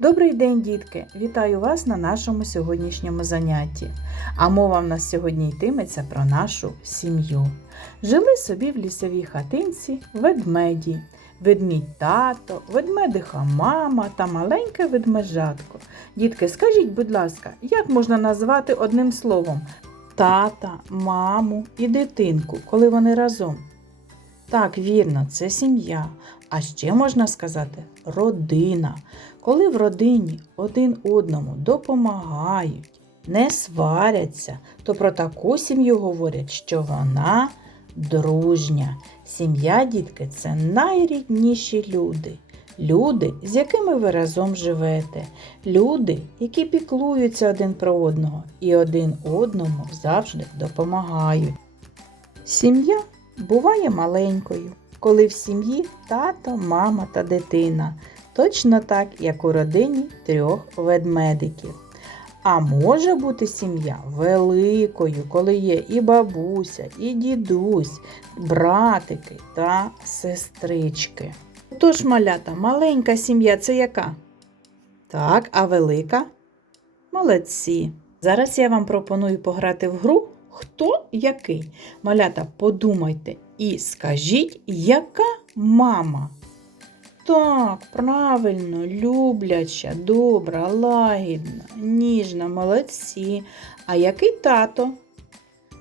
Добрий день, дітки! Вітаю вас на нашому сьогоднішньому занятті. А мова в нас сьогодні йтиметься про нашу сім'ю. Жили собі в лісовій хатинці ведмеді, ведмідь тато, ведмедиха мама та маленьке ведмежатко. Дітки, скажіть, будь ласка, як можна назвати одним словом тата, маму і дитинку, коли вони разом? Так, вірно, це сім'я. А ще можна сказати родина. Коли в родині один одному допомагають, не сваряться, то про таку сім'ю говорять, що вона дружня. Сім'я, дітки, це найрідніші люди. Люди, з якими ви разом живете, люди, які піклуються один про одного і один одному завжди допомагають. Сім'я буває маленькою, коли в сім'ї тато, мама та дитина, точно так, як у родині трьох ведмедиків. А може бути сім'я великою, коли є і бабуся, і дідусь, братики та сестрички. Тож, малята, маленька сім'я це яка? Так, а велика? Молодці. Зараз я вам пропоную пограти в гру Хто який? Малята, подумайте і скажіть, яка мама? Так, правильно, любляча, добра, лагідна, ніжна, молодці. А який тато?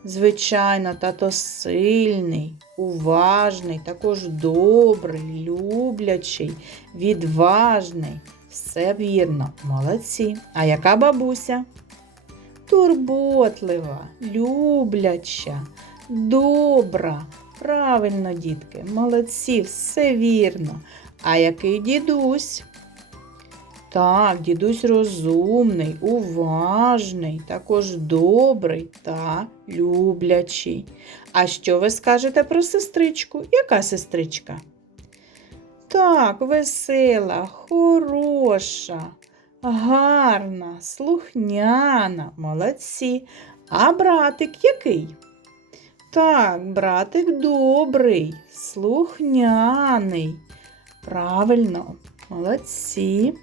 Звичайно, тато сильний, уважний, також добрий, люблячий, відважний. Все вірно, молодці. А яка бабуся? Турботлива, любляча, добра. Правильно, дітки, молодці, все вірно. А який дідусь? Так, дідусь розумний, уважний, також добрий та люблячий. А що ви скажете про сестричку? Яка сестричка? Так, весела, хороша, гарна, слухняна, молодці. А братик який? Так, братик добрий, слухняний. Правильно, молодці.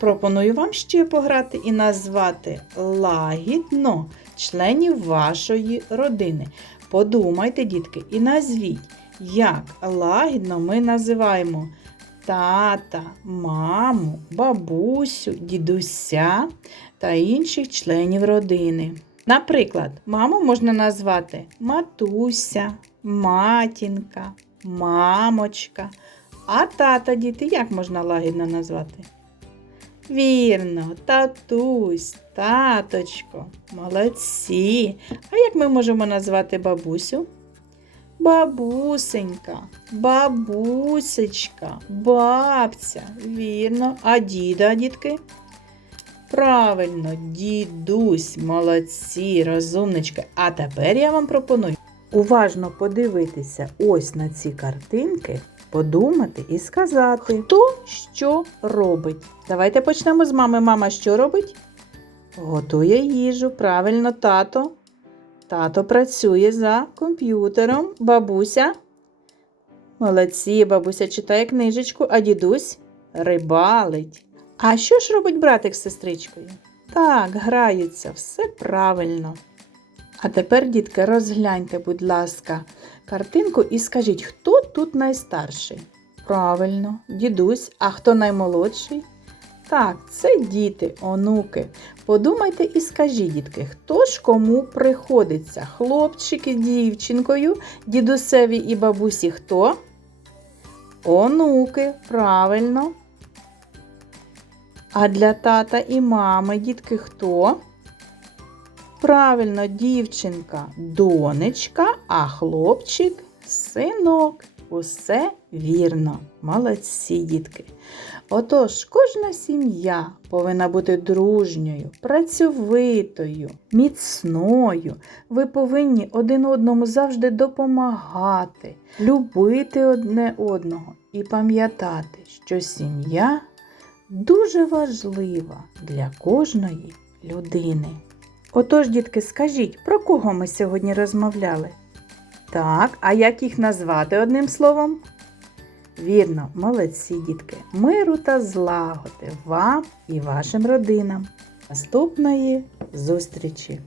Пропоную вам ще пограти і назвати лагідно членів вашої родини. Подумайте, дітки, і назвіть, як лагідно ми називаємо тата, маму, бабусю, дідуся та інших членів родини. Наприклад, маму можна назвати матуся, матінка, мамочка. А тата, діти, як можна лагідно назвати? Вірно, татусь, таточко, молодці. А як ми можемо назвати бабусю? Бабусенька, бабусечка, бабця. Вірно. А діда, дітки? Правильно, дідусь, молодці, розумнички. А тепер я вам пропоную уважно подивитися ось на ці картинки, подумати і сказати, хто що робить. Давайте почнемо з мами. Мама що робить? Готує їжу. Правильно, тато. Тато працює за комп'ютером. Бабуся. Молодці, бабуся читає книжечку, а дідусь рибалить. А що ж робить братик з сестричкою? Так, граються, все правильно. А тепер, дітки, розгляньте, будь ласка, картинку і скажіть, хто тут найстарший? Правильно, дідусь, а хто наймолодший? Так, це діти, онуки. Подумайте і скажіть, дітки, хто ж кому приходиться? Хлопчики дівчинкою, дідусеві і бабусі хто? Онуки, правильно. А для тата і мами, дітки, хто? Правильно, дівчинка, донечка, а хлопчик синок. Усе вірно, молодці дітки. Отож, кожна сім'я повинна бути дружньою, працьовитою, міцною. Ви повинні один одному завжди допомагати, любити одне одного і пам'ятати, що сім'я дуже важлива для кожної людини. Отож, дітки, скажіть, про кого ми сьогодні розмовляли? Так, а як їх назвати одним словом? Вірно, молодці, дітки. Миру та злагоди вам і вашим родинам. Наступної зустрічі!